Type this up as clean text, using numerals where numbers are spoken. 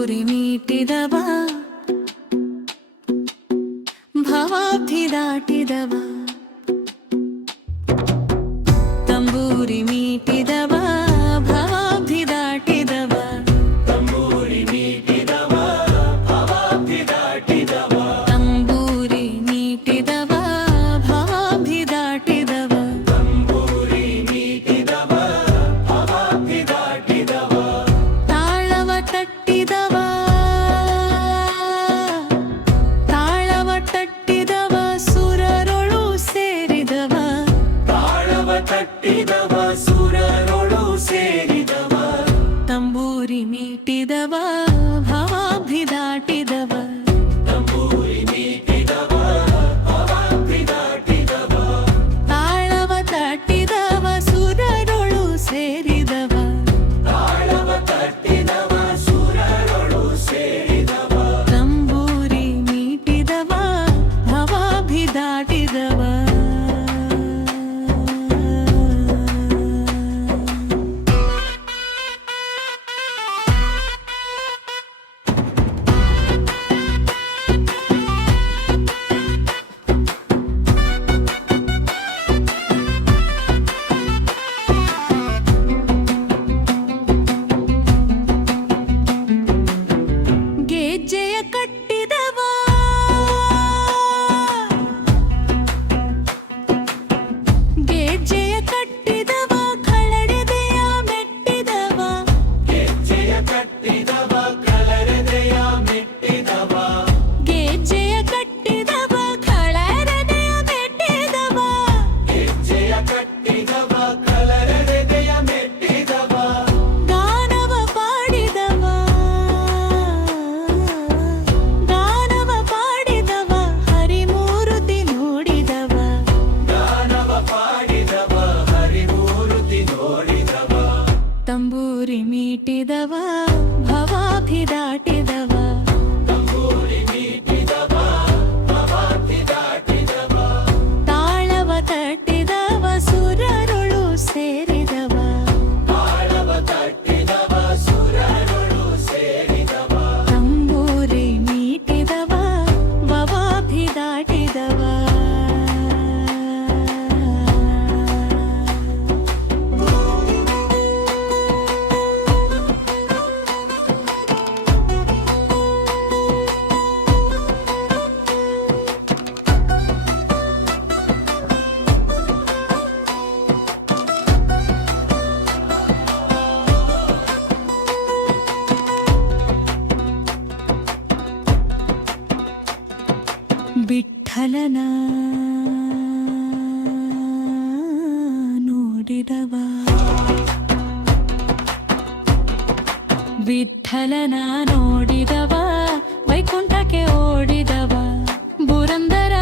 ತಂಬೂರಿ ಮೀಟಿದವ ಭವಾಬ್ಧಿ ದಾಟಿದವ ತಂಬೂರಿ ಮೀಟಿದವ ಭವಾಬ್ಧಿ ದಾಟಿದವ ತಂಬೂರಿ ಮೀಟಿದವ ಭವಾಬ್ಧಿ ದಾಟಿದವ ತಂಬೂರಿ ಮೀಟಿದವ ಭವಾಬ್ಧಿ ದಾಟಿದವ ತಂಬೂರಿ ಮೀಟಿದವ ಭವಾಬ್ಧಿ ದಾಟಿದವ ತಾಳವ ತಟ್ಟಿದವ ತಾಳವ ತಟ್ಟಿದವ ಸುರರೊಳು ಸೇರಿದವ ತಾಳವ ತಟ್ಟಿದವ ಸುರರೊಳು ಸೇರಿದವ ತಂಬೂರಿ ಮೀಟಿದವ ಭವಾಬ್ಧಿ ದಾಟಿದವ ತಂಬೂರಿ ಮೀಟಿದವ ಭವಾಬ್ಧಿ ದಾಟಿದವ ತಾಳವ ತಟ್ಟಿದವ ಸುರರೊಳು ಸೇರಿದವ ತಾಳವ ತಟ್ಟಿದವ ಸುರರೊಳು ಸೇರಿದವ ತಂಬೂರಿ ಮೀಟಿದವ ಭವಾಬ್ಧಿ ದಾಟಿದವ ಗೆಜ್ಜೆಯ ಕಟ್ಟಿದವ ಗೆಜ್ಜೆಯ ಕಟ್ಟಿದವ ಕಳಡೆದೆಯ ಮೆಟ್ಟಿದವ ಗೆಜ್ಜೆಯ ಕಟ್ಟಿದವ ಕಲರದೆಯ ಮೆಟ್ಟಿದವ ಗೆಜ್ಜೆಯ ಕಟ್ಟಿದವ ಕಳಡೆದೆಯ ಮೆಟ್ಟಿದವ ಗೆಜ್ಜೆಯ ಕಟ್ಟಿದವ ಕಲರದೆಯ ಮೆಟ್ಟಿದವ ಗಾನವ ಪಾಡಿದವ ಗಾನವ ಪಾಡಿದವ ಹರಿಮೂರುತಿ ನೋಡಿದವ ಗಾನವ ಪಾಡಿದವ ಹರಿಮೂರುತಿ ನೋಡಿದವ ತಂಬೂರಿ ಮೀಟಿದವ ಭವಾಬ್ಧಿ ದಾಟಿದವ ತಂಬೂರಿ ಮೀಟಿದವ ಭವಾಬ್ಧಿ ದಾಟಿದವ ತಾಳವ ತಟ್ಟಿದವ ಸುರರೊಳು ಸೇರಿದವ ತಾಳವ ತಟ್ಟಿದವ ಸುರರೊಳು ಸೇರಿದವ ತಂಬೂರಿ ಮೀಟಿದವ ಭವಾಬ್ಧಿ ದಾಟಿದವ ವಿಠ್ಠಲನ ನೋಡಿದವ ವಿಠ್ಠಲನ ನೋಡಿದವ ವೈಕುಂಠಕ್ಕೆ ಓಡಿದವ ಪುರಂದರ